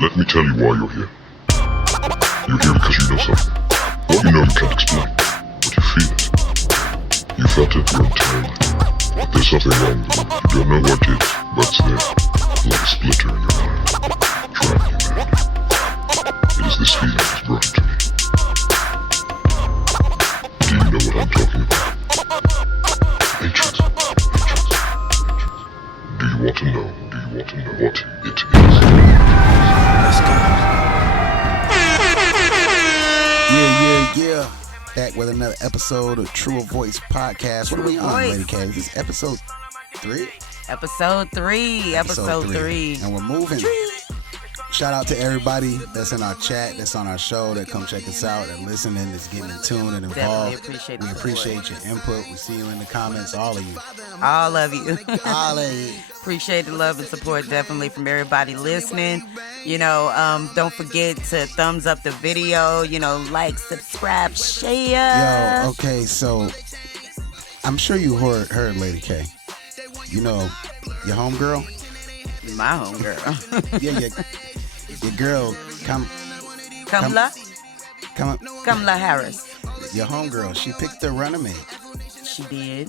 Let me tell you why you're here. You're here because you know something. What you know you can't explain, but you feel it. You felt it your entire life. But there's something wrong with it. You don't know what it is, but it's there, like a splinter in your mind, driving you mad. It is this feeling that's brought to me. Do you know what I'm talking about? Hatred. Do you want to know? Do you want to know what it is? Let's go. Yeah. Back with another episode of True Voice Podcast. What are we on, Lady K? This is episode 3? Episode 3. And we're moving. Shout out to everybody that's in our chat, that's on our show, that come check us out and listening, that's getting in tune and involved. We appreciate your input. We see you in the comments, all of you. All of you. All of you. Appreciate the love and support definitely from everybody listening. You know, don't forget to thumbs up the video, like, subscribe, share. Yo, okay, so I'm sure you heard Lady K. You know, your homegirl? My homegirl. Yeah. Your girl, Kamala Harris. Your homegirl, she picked the running mate.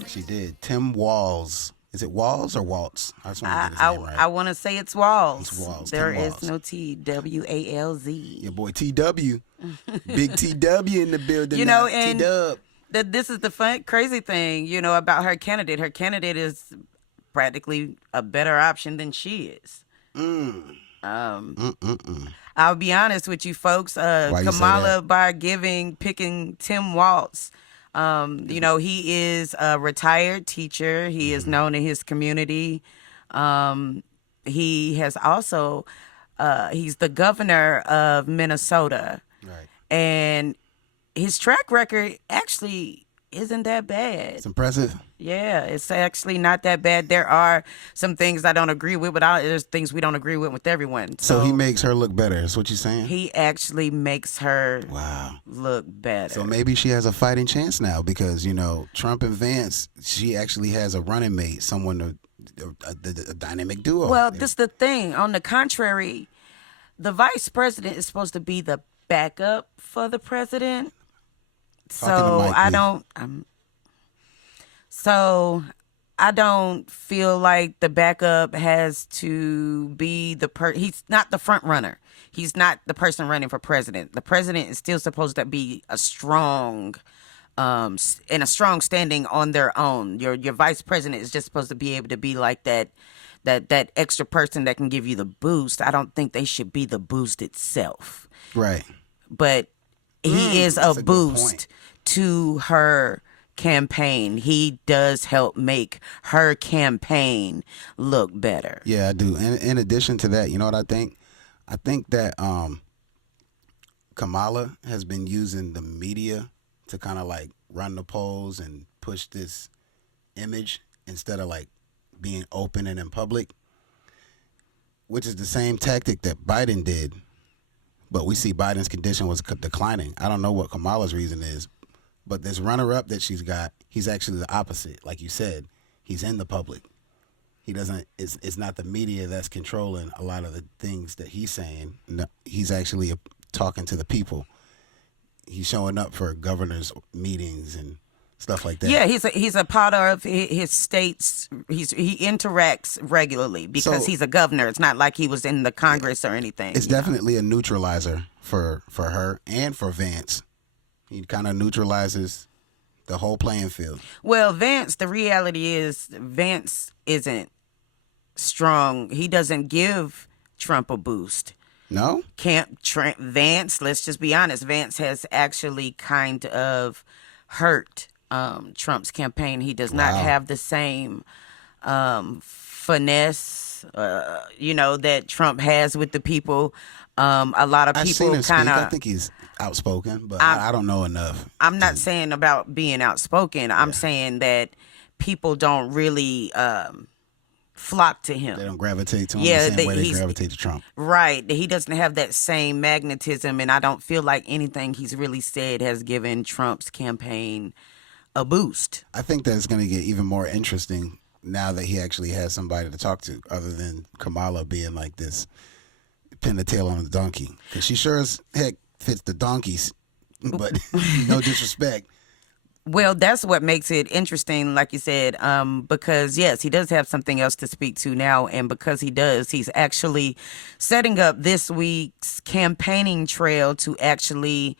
She did. Tim Walz. Is it Walz or Waltz? I just want to get his name right. I want to say it's Walz. It's Walz. There Tim is Walz. no T. W-A-L-Z. Your boy TW. Big TW in the building. And T-Dub. this is the crazy thing, about her candidate. Her candidate is practically a better option than she is. I'll be honest with you folks. Kamala, by picking Tim Walz, he is a retired teacher. He is known in his community. He has also, he's the governor of Minnesota. Right. And his track record actually isn't that bad. It's impressive. Yeah, it's actually not that bad. There are some things I don't agree with, but there's things we don't agree with everyone. So he makes her look better, is what you're saying? He actually makes her look better. So maybe she has a fighting chance now because, Trump and Vance, she actually has a running mate, someone, a dynamic duo. Well, this is the thing. On the contrary, the vice president is supposed to be the backup for the president. So I don't feel like the backup has to be he's not the front runner. He's not the person running for president. The president is still supposed to be a strong in a strong standing on their own. Your vice president is just supposed to be able to be like that extra person that can give you the boost. I don't think they should be the boost itself. Right. But he is a boost to her campaign. He does help make her campaign look better. Yeah, I do. And in addition to that, you know what I think? I think that Kamala has been using the media to kind of like run the polls and push this image instead of like being open and in public, which is the same tactic that Biden did. But we see Biden's condition was declining. I don't know what Kamala's reason is, but this runner-up that she's got, he's actually the opposite. Like you said, he's in the public. He doesn't. It's not the media that's controlling a lot of the things that he's saying. No, he's actually talking to the people. He's showing up for governors' meetings and stuff like that. Yeah, he's a part of his state's. He interacts regularly because he's a governor. It's not like he was in the Congress or anything. It's definitely a neutralizer for her and for Vance. He kind of neutralizes the whole playing field. Well, Vance, the reality is Vance isn't strong. He doesn't give Trump a boost. No? Vance, let's just be honest, Vance has actually kind of hurt Trump's campaign. He does not have the same finesse, that Trump has with the people. A lot of people kind of. I think he's outspoken, but I don't know enough. I'm not saying about being outspoken. I'm saying that people don't really flock to him. They don't gravitate to him the same way they gravitate to Trump. Right. He doesn't have that same magnetism, and I don't feel like anything he's really said has given Trump's campaign a boost. I think that it's going to get even more interesting now that he actually has somebody to talk to other than Kamala being like this pin the tail on the donkey, because she sure as heck fits the donkeys. But no disrespect. Well, that's what makes it interesting, like you said, because, yes, he does have something else to speak to now. And because he does, he's actually setting up this week's campaigning trail to actually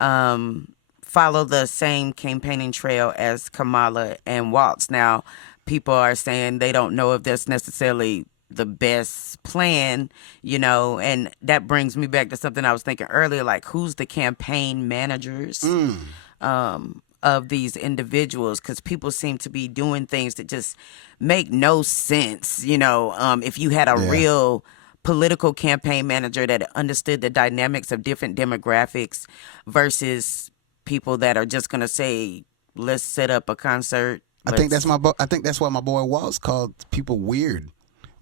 follow the same campaigning trail as Kamala and Walz. Now, people are saying they don't know if that's necessarily the best plan, and that brings me back to something I was thinking earlier, like who's the campaign managers of these individuals, because people seem to be doing things that just make no sense. If you had a real political campaign manager that understood the dynamics of different demographics versus people that are just going to say, let's set up a concert. I think that's why my boy Walz called people weird.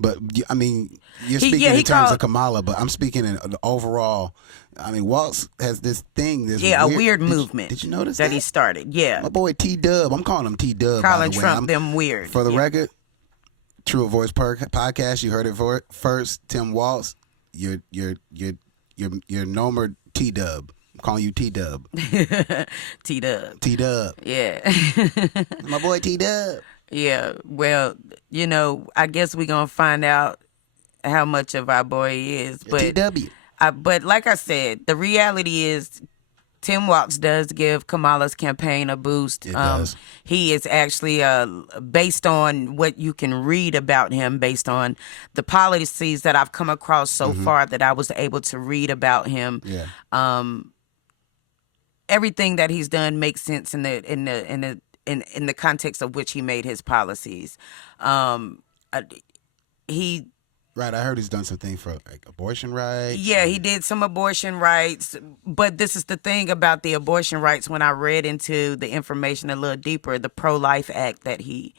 But I mean, you're speaking in terms of Kamala, but I'm speaking in the overall. I mean, Walz has this thing. A weird movement. Did you notice that he started? Yeah, my boy T-Dub. I'm calling him T-Dub. Calling Trump them weird. For the record, True Voice podcast. You heard it first. Tim Walz, you're Nomer T-Dub. I'm calling you T-Dub. T-Dub. T-Dub. Yeah. My boy T-Dub. Yeah, well, I guess we're going to find out how much of our boy he is. But, TW. But like I said, the reality is Tim Walz does give Kamala's campaign a boost. It does. He is actually, based on what you can read about him, based on the policies that I've come across so far that I was able to read about him. Yeah. Everything that he's done makes sense in the context of which he made his policies. Right, I heard he's done something for like abortion rights. Yeah, he did some abortion rights, but this is the thing about the abortion rights. When I read into the information a little deeper, the Pro-Life Act that he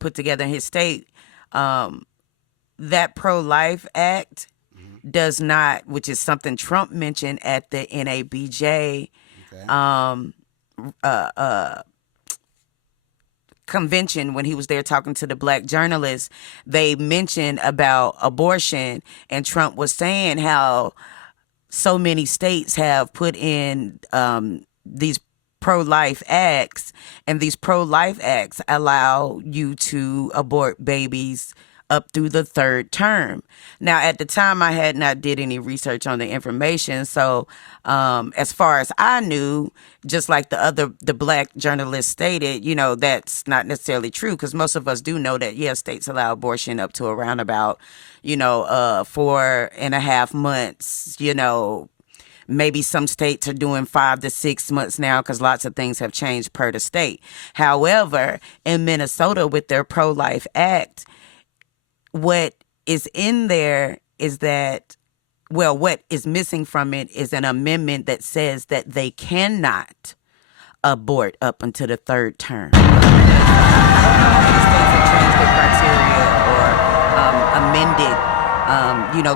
put together in his state, that Pro-Life Act does not, which is something Trump mentioned at the NABJ convention when he was there talking to the black journalists. They mentioned about abortion, and Trump was saying how so many states have put in these pro-life acts, and these pro-life acts allow you to abort babies up through the third term. Now, at the time, I had not did any research on the information, so as far as I knew, just like the black journalist stated, that's not necessarily true, because most of us do know that, states allow abortion up to around about, 4.5 months, Maybe some states are doing 5 to 6 months now, because lots of things have changed per the state. However, in Minnesota, with their Pro-Life Act, what is in there is that, what is missing from it is an amendment that says that they cannot abort up until the third term. I don't know how many states have changed their criteria or amended,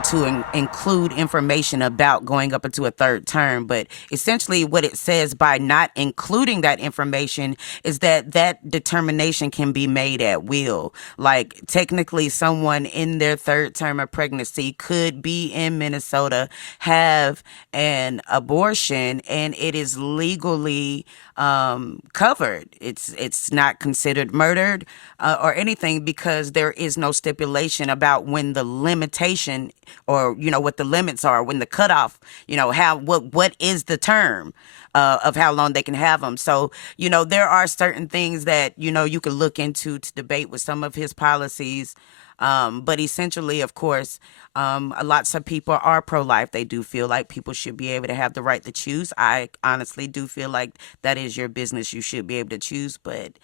to include information about going up into a third term. But essentially what it says by not including that information is that determination can be made at will. Like, technically, someone in their third term of pregnancy could be in Minnesota, have an abortion, and it is legally covered. It's not considered murdered or anything, because there is no stipulation about when the limitation, or what the limits are, when the cutoff, what is the term of how long they can have them. So there are certain things that you could look into to debate with some of his policies. But essentially, of course, lots of people are pro-life. They do feel like people should be able to have the right to choose. I honestly do feel like that is your business. You should be able to choose. But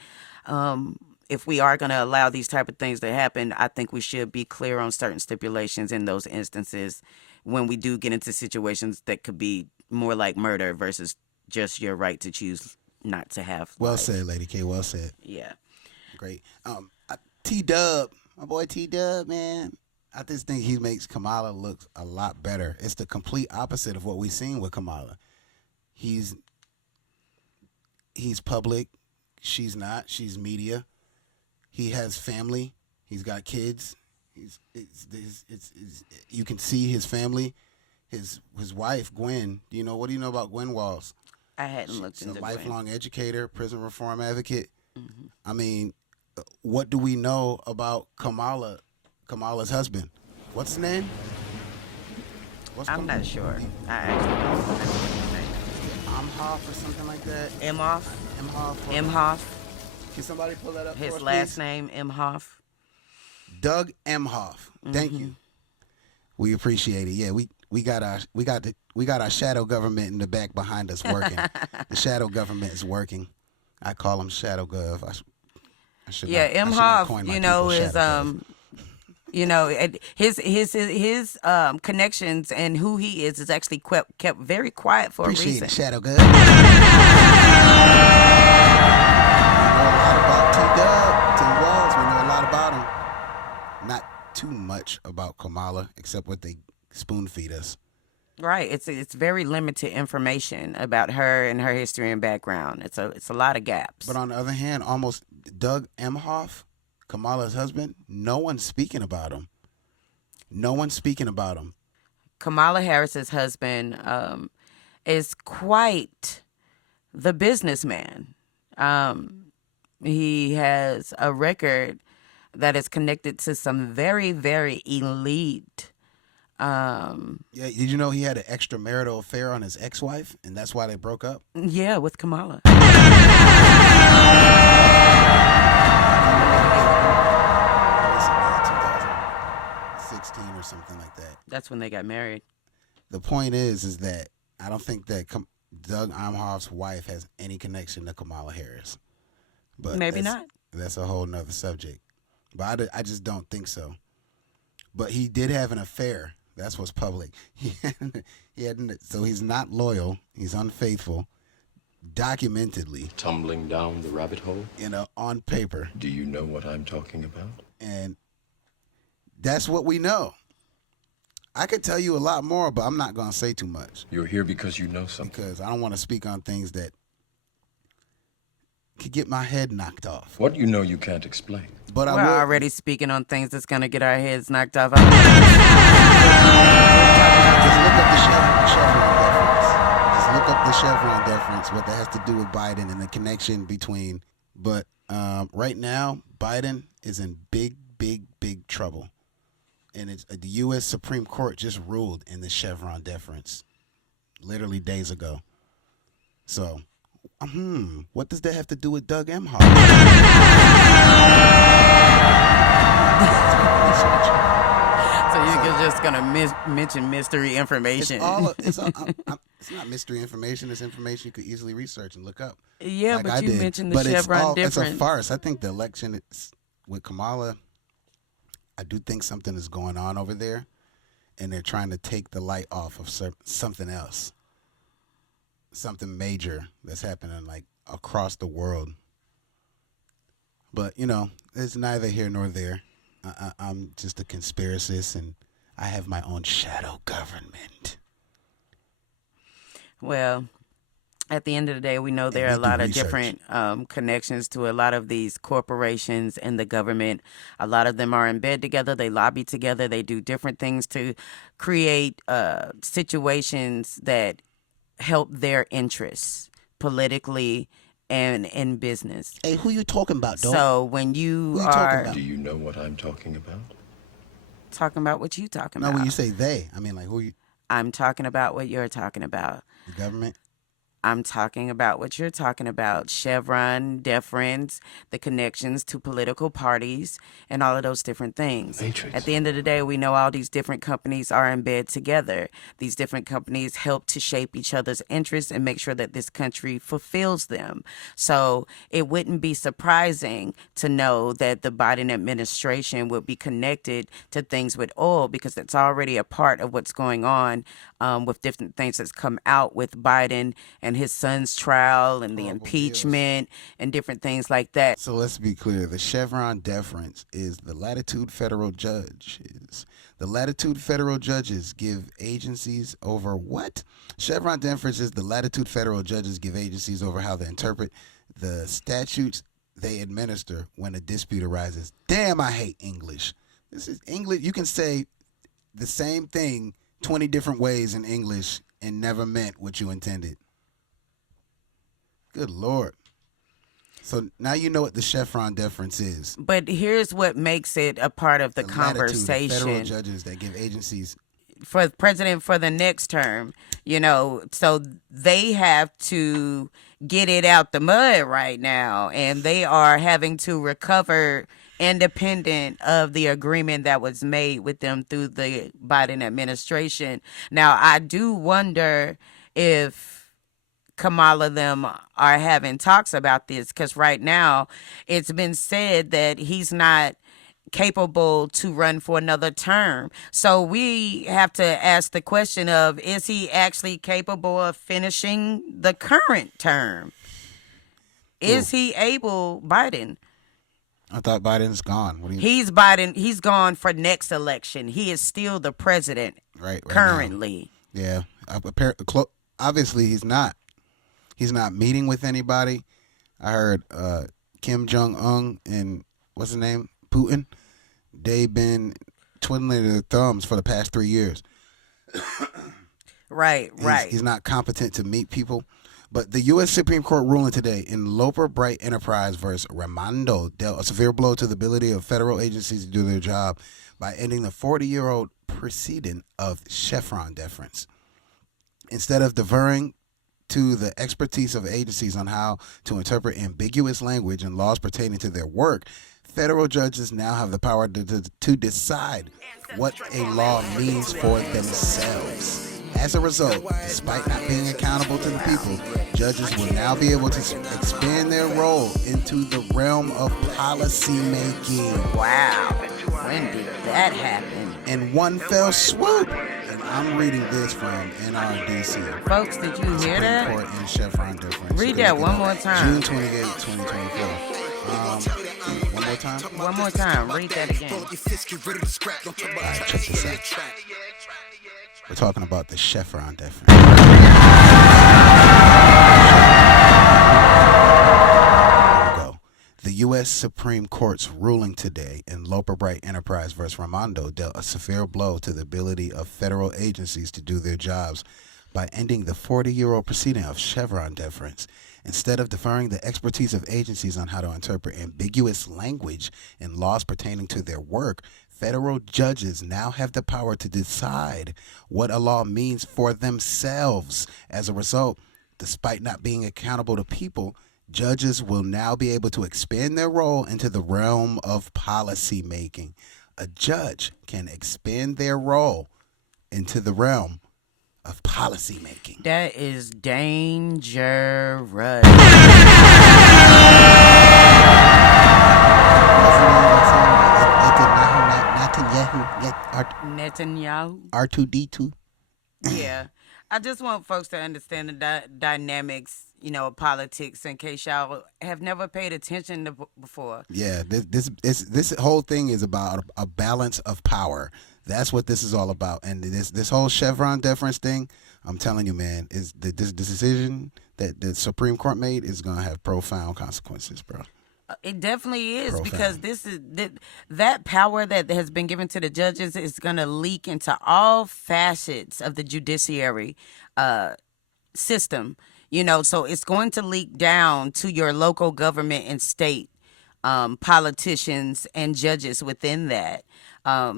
if we are going to allow these type of things to happen, I think we should be clear on certain stipulations in those instances when we do get into situations that could be more like murder versus just your right to choose not to have Well life. said, Lady K. Well said. Yeah. Great. T-Dub. My boy T-Dub, man, I just think he makes Kamala look a lot better. It's the complete opposite of what we've seen with Kamala. He's public. She's not. She's media. He has family. He's got kids. You can see his family. his wife, Gwen. What do you know about Gwen Walz? I hadn't looked She's into a lifelong Gwen. educator, prison reform advocate. Mm-hmm. I mean, what do we know about Kamala's husband? What's his name? I'm not sure. I actually don't remember his name. Imhoff or something like that. Imhoff. Imhoff. Can somebody pull that up for His us, last please? name, Imhoff. Doug Emhoff. Thank you. We appreciate it. Yeah, we got our shadow government in the back behind us working. The shadow government is working. I call them shadow gov. I should not Imhoff, coin my is people shadow gov. his connections and who he is actually kept very quiet for Appreciate a reason. it, shadow gov. We know a lot about T-Dub, Tim Walz. We know a lot about him. Not too much about Kamala, except what they spoon feed us. Right. It's very limited information about her and her history and background. It's a lot of gaps. But on the other hand, almost Doug Emhoff, Kamala's husband, no one's speaking about him. No one's speaking about him. Kamala Harris's husband is quite the businessman. He has a record that is connected to some very, very elite. Yeah, did you know he had an extramarital affair on his ex-wife, and that's why they broke up? Yeah, with Kamala. 2016 or something like that. That's when they got married. The point is that I don't think that Doug Emhoff's wife has any connection to Kamala Harris. But Maybe not. That's a whole nother subject. But I just don't think so. But he did have an affair. That's what's public. So he's not loyal. He's unfaithful. Documentedly. Tumbling down the rabbit hole? On paper. Do you know what I'm talking about? And that's what we know. I could tell you a lot more, but I'm not going to say too much. You're here because you know something. Because I don't want to speak on things that could get my head knocked off. What you know you can't explain. But We're I will. already speaking on things that's going to get our heads knocked off. Just look up the Chevron deference. Just look up the Chevron deference, what that has to do with Biden and the connection between. But right now, Biden is in big, big, big trouble. And it's the U.S. Supreme Court just ruled in the Chevron deference literally days ago. So, what does that have to do with Doug Emhoff? So you're just going to mention mystery information. It's not mystery information. It's information you could easily research and look up. Yeah, like but I you did. mentioned the But Chevron it's a difference. farce. I think the election with Kamala, I do think something is going on over there, and they're trying to take the light off of something else, something major that's happening like across the world. But it's neither here nor there. I'm just a conspiracist, and I have my own shadow government. Well, at the end of the day, we know there are a lot of different connections to a lot of these corporations and the government. A lot of them are in bed together. They lobby together. They do different things to create situations that help their interests politically and in business. Hey, who you talking about, dog? So when you Who you are talking about? Do you know what I'm talking about? talking about what you talking No, about, when you say they, I mean like who you? I'm talking about what you're talking about. The government? I'm talking about what you're talking about. Chevron, deference, the connections to political parties, and all of those different things. Matrix. At the end of the day, we know all these different companies are in bed together. These different companies help to shape each other's interests and make sure that this country fulfills them. So it wouldn't be surprising to know that the Biden administration would be connected to things with oil, because it's already a part of what's going on with different things that's come out with Biden and his son's trial and the Horrible impeachment and different things like that. So let's be clear. The Chevron deference is the latitude federal judges. The latitude federal judges give agencies over what? Chevron deference is the latitude federal judges give agencies over how they interpret the statutes they administer when a dispute arises. Damn, I hate English. This is English. You can say the same thing 20 different ways in English and never meant what you intended. Good Lord. So now you know what the chevron deference is. But here's what makes it a part of the conversation. Latitude of federal judges that give agencies for president for the next term, so they have to get it out the mud right now, and they are having to recover independent of the agreement that was made with them through the Biden administration. Now, I do wonder if Kamala them are having talks about this, because right now it's been said that he's not capable to run for another term. So we have to ask the question of, is he actually capable of finishing the current term? Is he able, Biden? I thought Biden's gone. What do you? He's gone for next election. He is still the president right currently. Now. Yeah. Obviously he's not. He's not meeting with anybody. I heard Kim Jong-un and what's his name? Putin. They've been twiddling their thumbs for the past 3 years. Right. He's not competent to meet people. But the U.S. Supreme Court ruling today in Loper Bright Enterprise versus Raimondo dealt a severe blow to the ability of federal agencies to do their job by ending the 40-year-old precedent of chevron deference. Instead of deferring to the expertise of agencies on how to interpret ambiguous language and laws pertaining to their work, federal judges now have the power to decide what a law means for themselves. As a result, despite not being accountable to the people, judges will now be able to expand their role into the realm of policy making. Wow. When did that happen? In one fell swoop. And I'm reading this from NRDC. Folks, did you hear that? Supreme Court and chevron deference. Read that one more time. June 28, 2024. One more time? One more time. Read that again. All right, check this out. We're talking about the chevron deference. Here we go. The U.S. Supreme Court's ruling today in Loper Bright Enterprise versus Raimondo dealt a severe blow to the ability of federal agencies to do their jobs by ending the 40-year-old precedent of chevron deference. Instead of deferring the expertise of agencies on how to interpret ambiguous language and laws pertaining to their work, federal judges now have the power to decide what a law means for themselves. As a result, despite not being accountable to people, judges will now be able to expand their role into the realm of policy making. A judge can expand their role into the realm of policy making. That is dangerous. Netanyahu. R2D2. Yeah. I just want folks to understand the dynamics, of politics, in case y'all have never paid attention to before. Yeah, this whole thing is about a balance of power. That's what this is all about. And this whole chevron deference thing, I'm telling you, man, is this decision that the Supreme Court made is going to have profound consequences, bro. It definitely is, Profound. because this is that power that has been given to the judges is going to leak into all facets of the judiciary system. So it's going to leak down to your local government and state politicians and judges within that.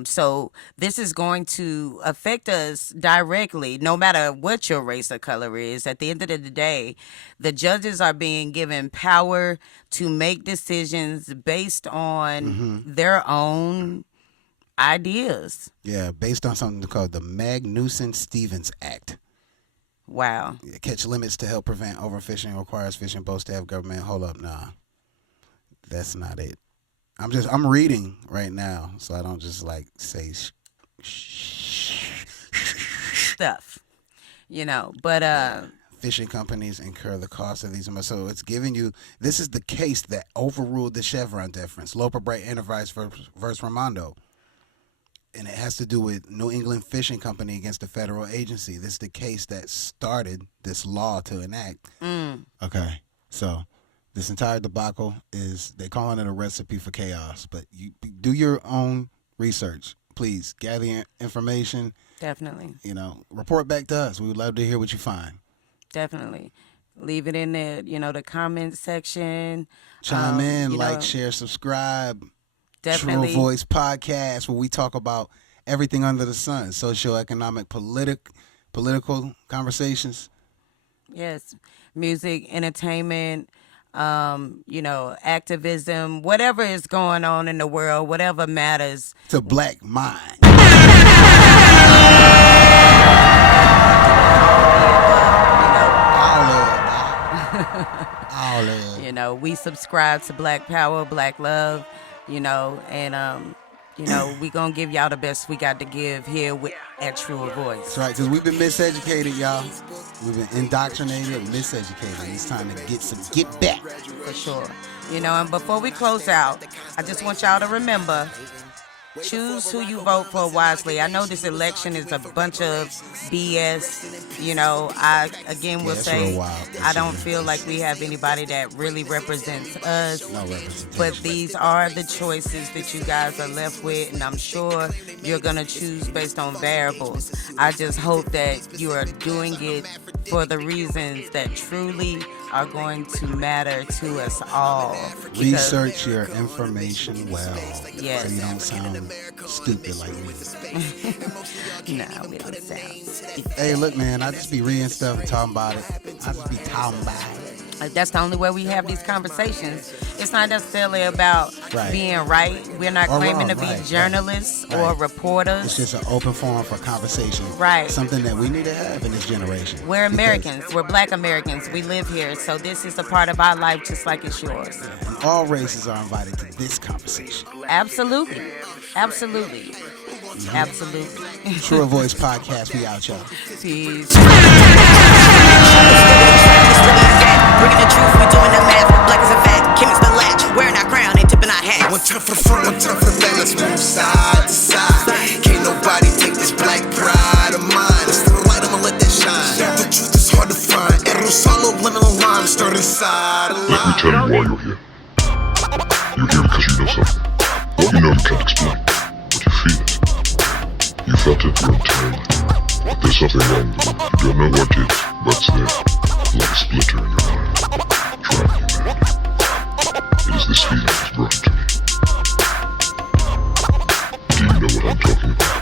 So this is going to affect us directly, no matter what your race or color is. At the end of the day, the judges are being given power to make decisions based on their own ideas. Yeah, based on something called the Magnuson-Stevens Act. Wow. Catch limits to help prevent overfishing requires fishing boats to have government. Hold up, nah. That's not it. I'm reading right now, so I don't just say stuff, but fishing companies incur the cost of these. So it's giving you, this is the case that overruled the chevron deference, Loper Bright Enterprise versus Raimondo. And it has to do with New England Fishing Company against the federal agency. This is the case that started this law to enact. Okay, so this entire debacle is, they're calling it a recipe for chaos, but you do your own research. Please gather information. Definitely. You know, report back to us. We would love to hear what you find. Definitely. Leave it in the, the comment section. Chime in, you like, know, share, subscribe. Definitely. True Voice Podcast, where we talk about everything under the sun, socioeconomic, political conversations. Yes. Music, entertainment, activism, whatever is going on in the world, whatever matters. To black mind. All of it. We subscribe to Black Power, Black Love, and we gonna give y'all the best we got to give here at True Voice. That's right, because we've been miseducated, y'all. We've been indoctrinated and miseducated. It's time to get back. For sure. And before we close out, I just want y'all to remember, choose who you vote for wisely. I know this election is a bunch of BS. I again will say I don't feel like we have anybody that really represents us. No representation. But these are the choices that you guys are left with, and I'm sure you're going to choose based on variables. I just hope that you are doing it for the reasons that truly are going to matter to us all. Research your information well. Yes. So you don't sound stupid like me. No, we don't sound stupid. Hey, look, man, I just be reading stuff and talking about it. I just be talking about it. That's the only way we have these conversations. It's not necessarily about being right. We're not claiming to be journalists or reporters. It's just an open forum for conversation. Right. Something that we need to have in this generation. We're Americans. We're black Americans. We live here. So this is a part of our life just like it's yours. And all races are invited to this conversation. Absolutely. Absolutely. Absolutely. True Voice Podcast, we out, y'all. Peace. Bringing the truth, we doing the math. Black as a fact, Kim is the latch. Wearing our crown, ain't tipping our hats. One time for the front, one time for the back. Let's move side to side. Can't nobody take this black pride of mine. It's the light, I'ma let that shine. The truth is hard to find. Arrow solo, living on line. Start inside. Let me tell you why you're here. You're here because you know something. What you know you can't explain, but you feel it. You felt it your entire life. But there's something wrong with it. You don't know what it is, but it's there. Like a splinter in your mind, driving you mad. It is this feeling that's brought it to me. Do you know what I'm talking about?